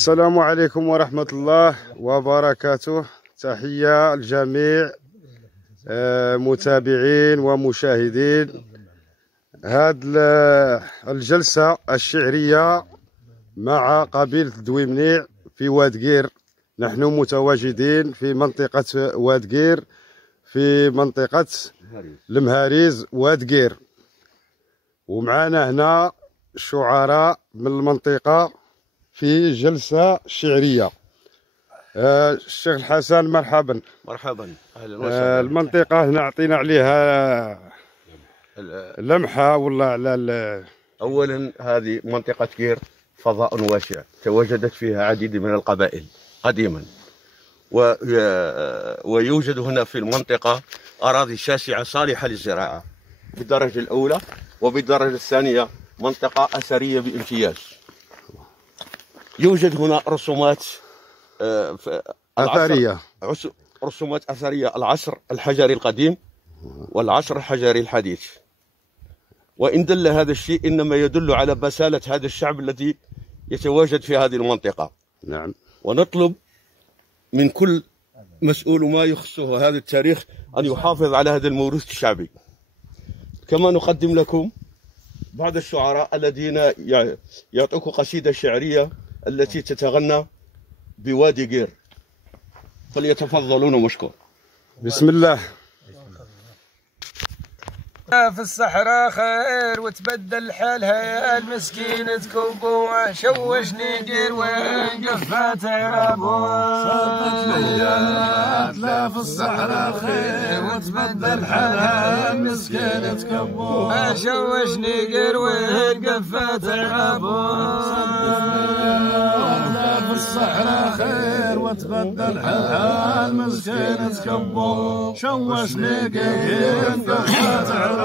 السلام عليكم ورحمة الله وبركاته. تحية لجميع متابعين ومشاهدين هذه الجلسة الشعرية مع قبيلة دويمنيع في وادقير. نحن متواجدين في منطقة وادقير في منطقة المهاريز وادقير، ومعنا هنا شعراء من المنطقة في جلسة شعرية. الشيخ الحسن مرحبا. مرحبا، اهلا وسهلا. المنطقة هنا اعطينا عليها لمحة ولا على اولا هذه منطقة قير فضاء واسع تواجدت فيها عديد من القبائل قديما، ويوجد هنا في المنطقة أراضي شاسعة صالحة للزراعة بالدرجة الأولى، وبالدرجة الثانية منطقة أثرية بامتياز. يوجد هنا رسومات أثرية، رسومات أثرية العصر الحجري القديم والعصر الحجري الحديث. وإن دل هذا الشيء إنما يدل على بسالة هذا الشعب الذي يتواجد في هذه المنطقة. نعم. ونطلب من كل مسؤول ما يخصه هذا التاريخ أن يحافظ على هذا الموروث الشعبي. كما نقدم لكم بعض الشعراء الذين يعطوكم قصيدة شعرية التي تتغنى بوادي قير، فليتفضلون مشكور. بسم الله. في الصحراء خير وتبدل حالها يا المسكينة تكبوه، شوشني قير وين قفات عرابوه. صارت ليالات لا في الصحراء خير وتبدل حالها يا المسكينة تكبوه، شوشني قير وين قفات عرابوه. صارت ليالات لا في الصحراء خير وتبدل حالها المسكينة تكبوه، شوشني قير وين قفات عرابوه.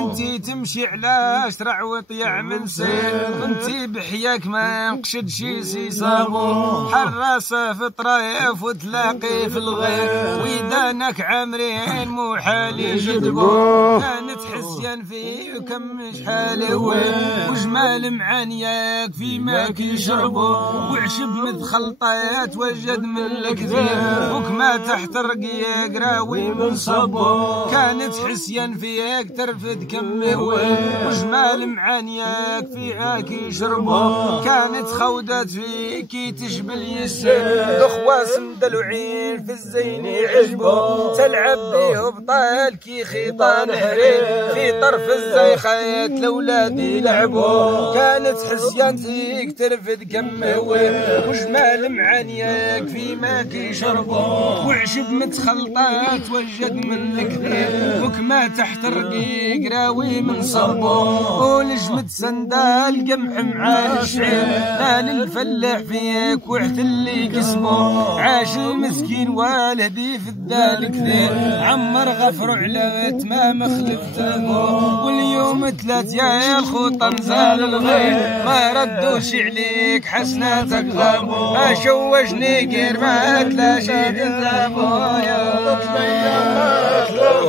كنتي تمشي على شرع وطيع من سير، كنتي بحياك ما ينقشد شي صابو، حراسة في طرايف وتلاقي في الغير، ويدانك عامرين مو حالي جدبو. كانت حسيان فيه وكم شحال وين، وجمال معانياك في ماك يشربو، وعشب متخلطات وجد من الكثير، وكما تحت رقيق راوي من صبو. كانت حسيان فيك ترفد كم وين، وجمال معانياك فيك يشربو. كانت خودات فيك تشبل يسر، دخواس مدلوعين في الزين يعجبو، تلعب بيه بطال كي خيطان حرير، في طرف الزيخات الاولاد يلعبو. كانت حسيان فيك ترفد كم وين، وجمال معانياك في ماك يشربو، وعشب متخلطات وجد من الكثير، وكما تحت رقيق راوي من صبو. ولجمد سندال قمح مع الشعير، نال الفلاح فيك وحت اللي كسبو. عاش المسكين والهدي في الدال كثير، عمر غفر على تمام خلفته. واليوم ثلاث يا الخوطه نزال الغير، ما ردوش عليك حسناتك غابو. شوشني قير ما تلا شي ذابو. يا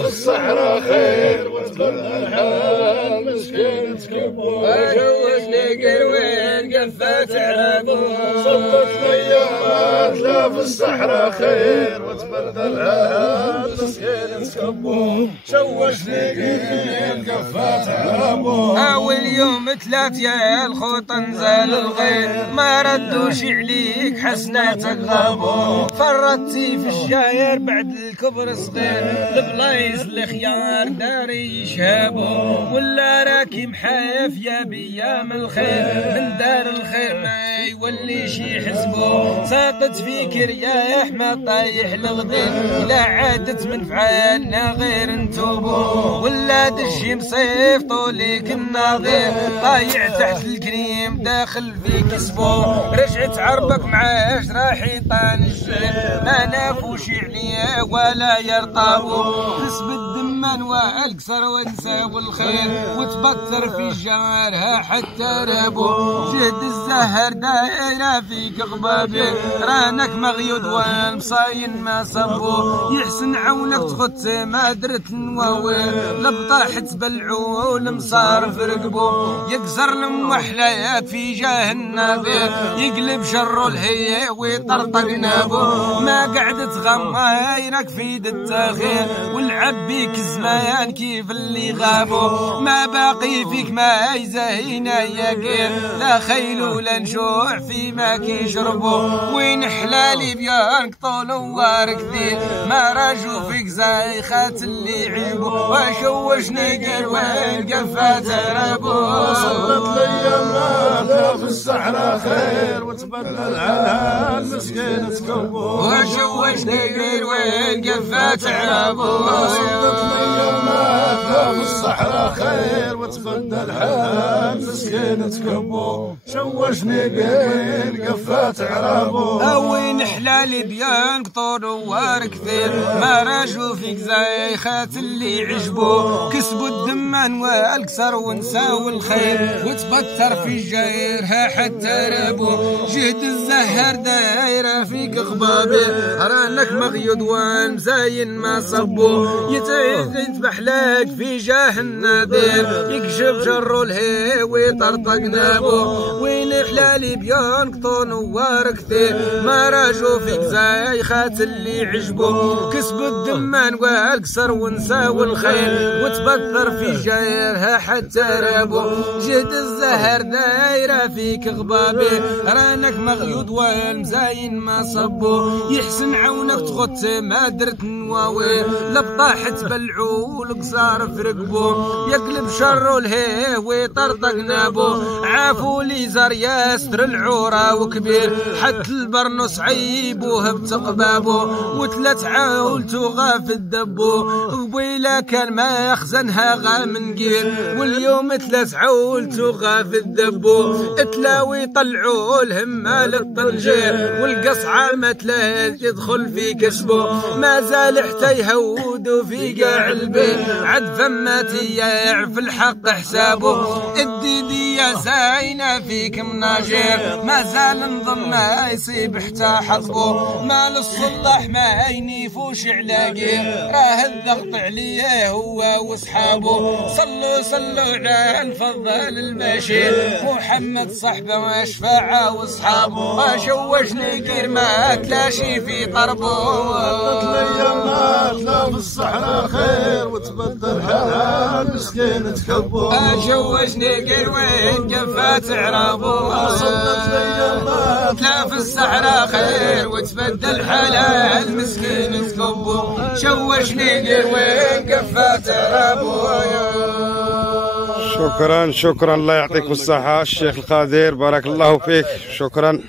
في الصحراء خير وتبدل حال مسكين تكبوه، شوشني قير وين قفات عرابوه. صبت ليالات لا في الصحراء خير وتبدل حال مسكين تكبوه، شوشني قير قفات عرابوه. واليوم ثلاث يا الخوط نزال الغير، ما ردوش عليك حسناتك غابو. فرطتي في الشاير بعد الكبر صغير، البلايص الخيار داري يشهبو. ولا راكي محايف يا بيام الخير، من دار الخير ما يوليش يحسبو. ساقط فيك رياح ما طايح الغدير، لا عادت من فعالنا غير نتوبو. ولا دشي مصيف طوليك النظير، طايع تحت الكريم داخل في كسبو. رجعت عربك مع عشرة حيطان الجيل، ما نافوش عليه ولا يرطابو. كسب الدمان والكسر ونسى والخير، وتبكر في جارها حتى رابو. جهد الزهر دايره فيك غبابي، رانك مغيود والمصاين ما صبو. يحسن عونك تخت ما درت نواويل، لبطاحت بلعو والمصارف رقبو. يكسر المحلى عونك في جاه النبي يقلب شر الهي ويطرطق نابو ما قعدت غمايرك في التاخير والعب بيك الزمان كيف اللي غابو ما باقي فيك ما يزهينا ياكير لا خيل ولا نجوع فيما كيشربو وين حلالي بيانك طول واركثير ما راجو فيك زايخات اللي عيبو وشوش نقر وين قفات رابو صلت الايام في الصحراء خير وتبدل على المسكينة تكبو وشوش نقر وين قفات رابو صلت الايام في الصحراء خير وتبدل على المسكينة تكبو شوشني قيل قفات عرابو وين حلالي بيان قطور واركثير ما راجو فيك زايخات اللي عجبو كسبوا الدمان والكسر ونساو الخير وتبتر في جايرها حتى رابو جهد الزهر دايره فيك غبابي رانك مغيض ومزاين ما صبو يتذبح لك في جاه النادر يكشف شر الهي ويطرطق نابو وين حلالي بيان قطون واركثير ما راجو فيك زايخات اللي عجبو كسبوا الدمان والكسر ونساو الخير وتبثر في جايرها حتى رابو جهد الزهر دايره فيك غبابي رانك مغيوض والمزاين ما صبو يحسن عونك تغط ما درت نواوي لبطاحت بلعو القصار في ركبو يقلب شر الهي ويطرطق نابو عافو لي زار ياسر العورة وكبير حتى البرنوس عيبوه بتقبابو وثلاث عاول تغاف الدبو قبيله كان ما يخزنها غا من قير واليوم ثلاث عاول تغاف الدبو تلاوي طلعوا الهمه للطنجير والقصعه ما تلاقي يدخل في كسبو ما زال حتى يهودوا في قاع البيت عد فماتي يعرف الحق حسابه الديدية زاينة فيك مناجير ما زال نظن ما يصيب حتى حظبه مال الصلاح ما ينيفوش على قير راه الضغط عليه هو وصحابه صلوا على الفضل المشير محمد صحبه وشفاعه واصحابه ما شوشني قير ما تلاشي في طربه لا في الصحراء خير وتبدل حالها المسكين تكبو شوشني قير وين قفات عرابو لا في الصحراء خير وتبدل حالها المسكين تكبو شوشني قير وين قفات عرابو شكرا الله يعطيك الصحة الشيخ القادر بارك الله فيك شكرا.